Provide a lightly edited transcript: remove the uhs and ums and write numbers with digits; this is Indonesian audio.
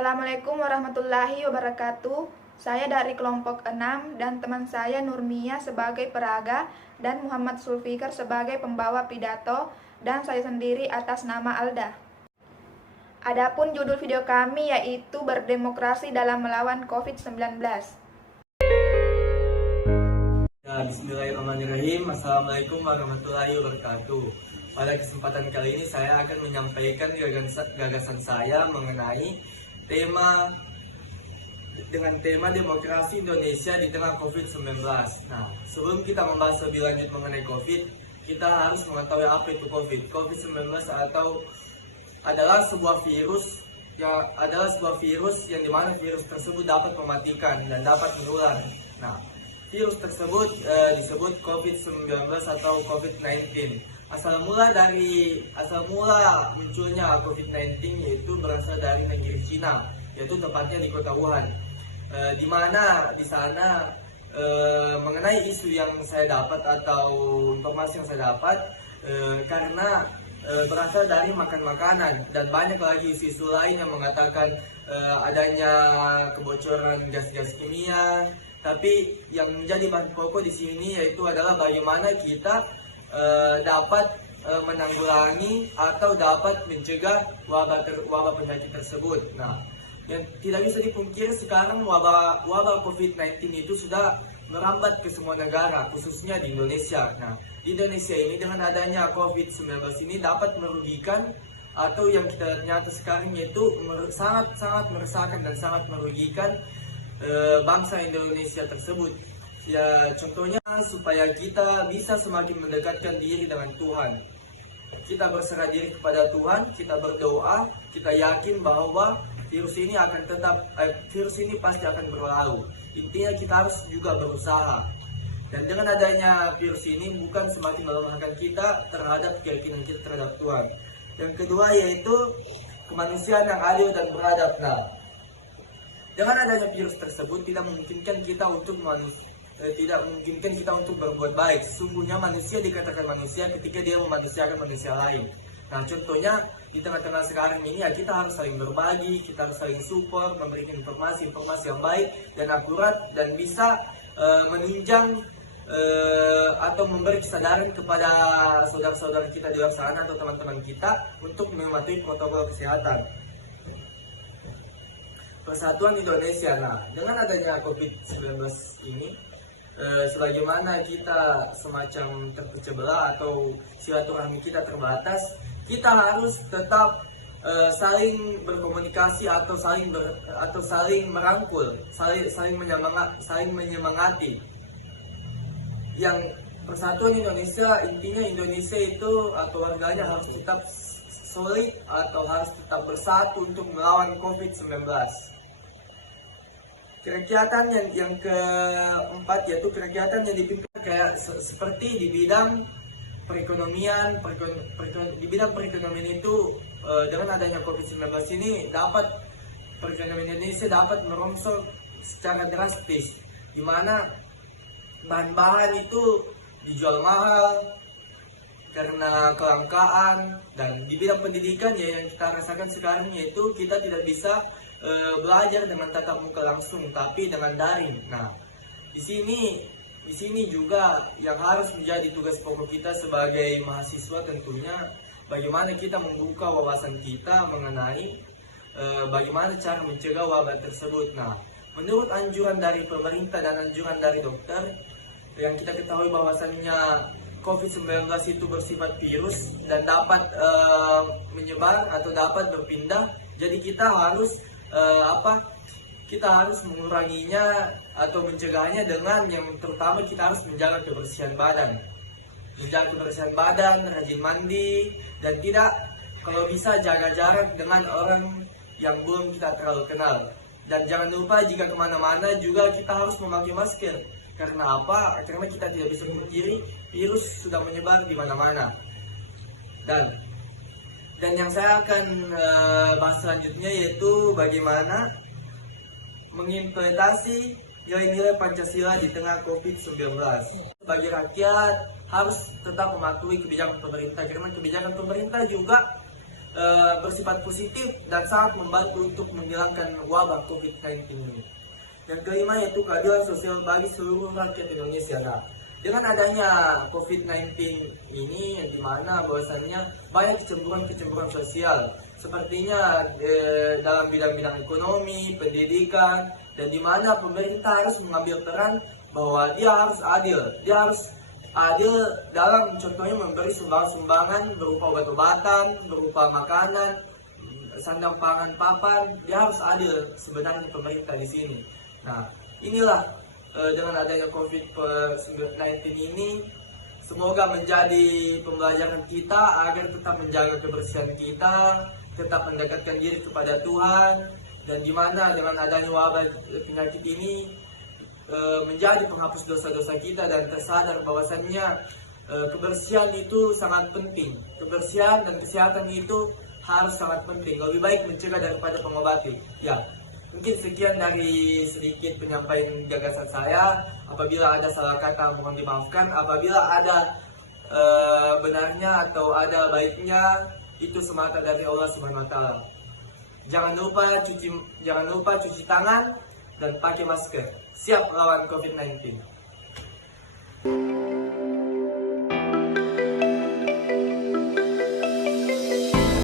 Assalamualaikum warahmatullahi wabarakatuh. Saya dari kelompok 6 dan teman saya Nurmia sebagai peraga dan Muhammad Sulfikar sebagai pembawa pidato dan saya sendiri atas nama Alda. Adapun judul video kami yaitu berdemokrasi dalam melawan COVID-19. Ya, Bismillahirrahmanirrahim. Assalamualaikum warahmatullahi wabarakatuh. Pada kesempatan kali ini saya akan menyampaikan gagasan saya mengenai tema demokrasi Indonesia di tengah COVID-19. Nah, sebelum kita membahas lebih lanjut mengenai COVID, kita harus mengetahui apa itu COVID. COVID-19 adalah sebuah virus yang dimana virus tersebut dapat mematikan dan dapat menular. Nah, virus tersebut disebut COVID-19 atau COVID-19. Asal mula munculnya COVID-19 yaitu berasal dari negeri Cina, yaitu tepatnya di kota Wuhan. Di mana di sana mengenai isu yang saya dapat atau informasi yang saya dapat karena berasal dari makanan dan banyak lagi isu-isu lain yang mengatakan adanya kebocoran gas-gas kimia. Tapi yang menjadi bahan pokok di sini yaitu adalah bagaimana kita dapat menanggulangi atau dapat mencegah wabah penyakit tersebut. Nah, yang tidak bisa dipungkiri sekarang wabah COVID-19 itu sudah merambat ke semua negara, khususnya di Indonesia. Nah, di Indonesia ini dengan adanya COVID-19 ini dapat merugikan atau yang kita nyata sekarang yaitu sangat meresahkan dan sangat merugikan bangsa Indonesia tersebut. Ya, contohnya supaya kita bisa semakin mendekatkan diri dengan Tuhan. Kita berserah diri kepada Tuhan, kita berdoa, kita yakin bahwa virus ini pasti akan berlalu. Intinya kita harus juga berusaha. Dan dengan adanya virus ini bukan semakin melemahkan kita terhadap keyakinan kita terhadap Tuhan. Yang kedua yaitu kemanusiaan yang adil dan beradab. Nah, dengan adanya virus tersebut tidak memungkinkan kita untuk berbuat baik. Sesungguhnya manusia dikatakan manusia ketika dia memanusiakan manusia lain. Nah, contohnya di tengah-tengah sekarang ini ya kita harus saling berbagi, kita harus saling support, memberikan informasi yang baik dan akurat dan bisa menunjang atau memberi kesadaran kepada saudara-saudara kita di luar sana atau teman-teman kita untuk mematuhi protokol kesehatan. Persatuan Indonesia. Nah, dengan adanya COVID-19 ini sebagaimana kita semacam terpecah belah atau silaturahmi kita terbatas, kita harus tetap saling berkomunikasi atau saling merangkul, saling menyemangati. Yang persatuan Indonesia, intinya Indonesia itu atau warganya harus tetap solid atau harus tetap bersatu untuk melawan COVID-19. Kegiatan yang keempat yaitu kegiatan yang dipimpin kayak seperti di bidang perekonomian. Di bidang perekonomian itu dengan adanya COVID-19 ini perekonomian Indonesia dapat merongsok secara drastis, di mana bahan-bahan itu dijual mahal karena kelangkaan. Dan di bidang pendidikan ya yang kita rasakan sekarang yaitu kita tidak bisa belajar dengan tatap muka langsung tapi dengan daring. Nah, di sini juga yang harus menjadi tugas pokok kita sebagai mahasiswa tentunya bagaimana kita membuka wawasan kita mengenai bagaimana cara mencegah wabah tersebut. Nah, menurut anjuran dari pemerintah dan anjuran dari dokter yang kita ketahui bahwasannya COVID-19 itu bersifat virus dan dapat menyebar atau dapat berpindah. Jadi kita harus menguranginya atau mencegahnya dengan yang terutama kita harus menjaga kebersihan badan, rajin mandi, dan tidak kalau bisa jaga jarak dengan orang yang belum kita terlalu kenal. Dan jangan lupa jika kemana-mana juga kita harus memakai masker. Karena apa? Karena kita tidak bisa memungkiri virus sudah menyebar di mana-mana. Dan yang saya akan bahas selanjutnya yaitu bagaimana mengimplementasi nilai-nilai Pancasila di tengah COVID-19. Sebagai rakyat harus tetap mematuhi kebijakan pemerintah karena kebijakan pemerintah juga bersifat positif dan sangat membantu untuk menghilangkan wabah COVID-19 ini. Yang kelima yaitu keadilan sosial bagi seluruh rakyat Indonesia. Nah, dengan adanya COVID-19 ini, di mana bahwasannya banyak kecemburuan sosial, sepertinya dalam bidang-bidang ekonomi, pendidikan, dan di mana pemerintah harus mengambil peran bahwa dia harus adil dalam contohnya memberi sumbangan berupa obat-obatan, berupa makanan, sandang pangan papan. Dia harus adil sebenarnya pemerintah di sini. Nah, inilah dengan adanya COVID-19 ini, semoga menjadi pembelajaran kita agar tetap menjaga kebersihan kita, tetap mendekatkan diri kepada Tuhan, dan di mana dengan adanya wabah penyakit ini menjadi penghapus dosa-dosa kita dan tersadar bahwasannya kebersihan itu sangat penting. Kebersihan dan kesehatan itu harus sangat penting. Lebih baik mencegah daripada mengobati. Ya. Mungkin sekian dari sedikit penyampaian gagasan saya. Apabila ada salah kata mohon dimaafkan. Apabila ada benarnya atau ada baiknya, itu semata dari Allah SWT. Jangan lupa cuci tangan dan pakai masker. Siap lawan COVID-19.